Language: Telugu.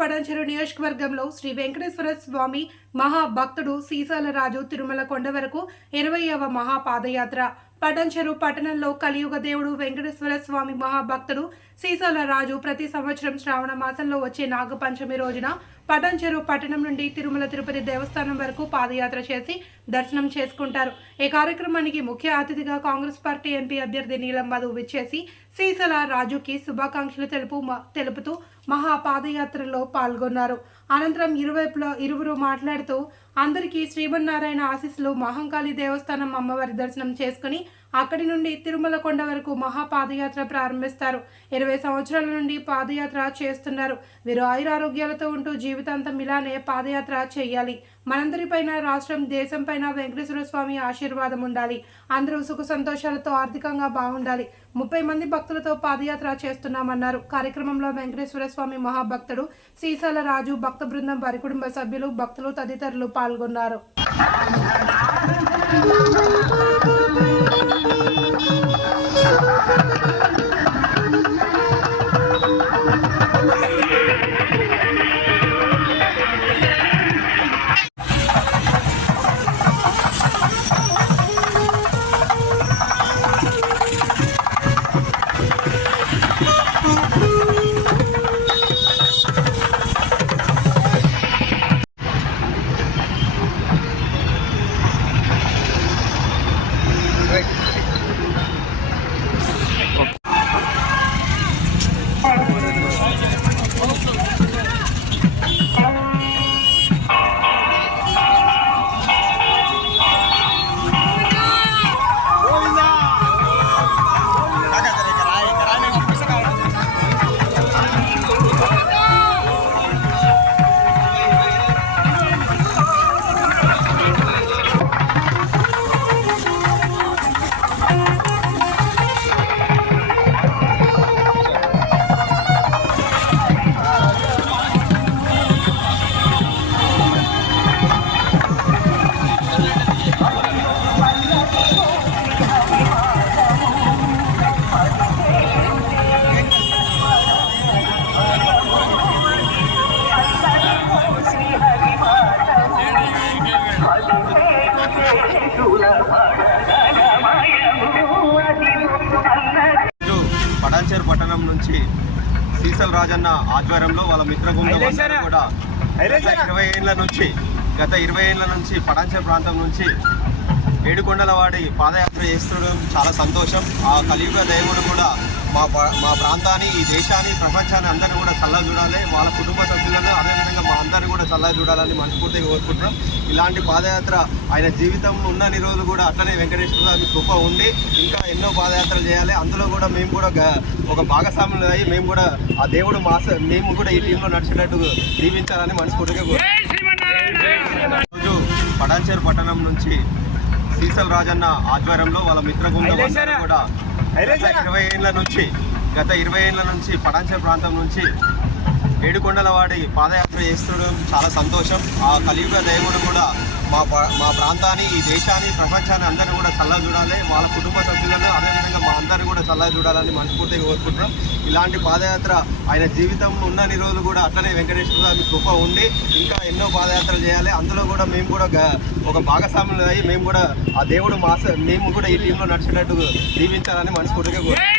పటాన్చెరు నియోజకవర్గంలో శ్రీ వెంకటేశ్వర స్వామి మహాభక్తుడు సీసాల రాజు తిరుమల కొండ వరకు 20వ మహాపాదయాత్ర. పటాన్చెరు పట్టణంలో కలియుగ దేవుడు వెంకటేశ్వర స్వామి మహాభక్తుడు సీసాల రాజు ప్రతి సంవత్సరం శ్రావణ మాసంలో వచ్చే నాగపంచమి రోజున పటాన్చెరు పట్టణం నుండి తిరుమల తిరుపతి దేవస్థానం వరకు పాదయాత్ర చేసి దర్శనం చేసుకుంటారు. ఈ కార్యక్రమానికి ముఖ్య అతిథిగా కాంగ్రెస్ పార్టీ ఎంపీ అభ్యర్థి నీలం మధు విచ్చేసి సీసాల రాజుకి శుభాకాంక్షలు తెలుపుతూ మహాపాదయాత్రలో పాల్గొన్నారు. అనంతరం ఇరువురు మాట్లాడుతూ అందరికీ శ్రీమన్నారాయణ ఆశీస్సులు, మహంకాళి దేవస్థానం అమ్మవారి దర్శనం చేసుకుని అక్కడి నుండి తిరుమల కొండ వరకు మహాపాదయాత్ర ప్రారంభిస్తారు. 20 సంవత్సరాల నుండి పాదయాత్ర చేస్తున్నారు. వీరు ఆయురారోగ్యాలతో ఉంటూ జీవితాంతం ఇలానే పాదయాత్ర చేయాలి. మనందరిపైన, రాష్ట్రం, దేశం పైన వెంకటేశ్వర స్వామి ఆశీర్వాదం ఉండాలి. అందరూ సుఖ సంతోషాలతో ఆర్థికంగా బాగుండాలి. 30 మంది భక్తులతో పాదయాత్ర చేస్తున్నామన్నారు. కార్యక్రమంలో వెంకటేశ్వర స్వామి మహాభక్తుడు సీసాల రాజు, భక్త బృందం, వారి కుటుంబ సభ్యులు, భక్తులు తదితరులు పాల్గొన్నారు. పటాన్చెరు పట్టణం నుంచి సీసల్ రాజన్న ఆధ్వర్యంలో వాళ్ళ మిత్ర బృందం కూడా గత 20 ఏళ్ల నుంచి పటాన్చెరు ప్రాంతం నుంచి ఏడుకొండలవాడి పాదయాత్ర చేస్తుండడం చాలా సంతోషం. ఆ కలియుగ దేవుడు కూడా మా ప్రాంతాన్ని, ఈ దేశాన్ని, ప్రపంచాన్ని అందరినీ కూడా చల్లగా చూడాలి. వాళ్ళ కుటుంబ సభ్యులను అదేవిధంగా మా అందరినీ కూడా చల్లగా చూడాలని మనస్ఫూర్తిగా కోరుకుంటున్నాం. ఇలాంటి పాదయాత్ర ఆయన జీవితం ఉన్నన్ని రోజులు కూడా అట్లనే వెంకటేశ్వర స్వామి కృప ఉండి ఇంకా ఎన్నో పాదయాత్రలు చేయాలి. అందులో కూడా మేము కూడా ఒక భాగస్వాములు అయ్యి మేము కూడా ఆ దేవుడు మేము కూడా ఈ టీంలో నడిచేటట్టు దీవించాలని మనస్ఫూర్తిగా కోరుకుంటున్నాం. రోజు పటాన్చెరు పట్టణం నుంచి సీసల్ రాజన్న ఆధ్వర్యంలో వాళ్ళ మిత్ర బృందం కూడా గత 20 ఏళ్ల నుంచి పటాన్చెరు ప్రాంతం నుంచి ఏడుకొండలవాడి పాదయాత్ర చేస్తుండడం చాలా సంతోషం. ఆ కలియుగ దేవుడు కూడా మా ప్రాంతాన్ని, ఈ దేశాన్ని, ప్రపంచాన్ని అందరినీ కూడా చల్లగా చూడాలి. వాళ్ళ కుటుంబ సభ్యులను అదేవిధంగా మా అందరినీ కూడా చల్లగా చూడాలని మనస్ఫూర్తిగా కోరుకుంటున్నాం. ఇలాంటి పాదయాత్ర ఆయన జీవితం ఉన్నన్ని రోజులు కూడా అట్లనే వెంకటేశ్వర స్వామి కృప ఉండి ఇంకా ఎన్నో పాదయాత్రలు చేయాలి. అందులో కూడా మేము కూడా ఒక భాగస్వాములు అయ్యి మేము కూడా ఆ దేవుడు మేము కూడా ఈ టీంలో నడిచేటట్టు దీవించాలని మనస్ఫూర్తిగా కోరుకుంటున్నాం.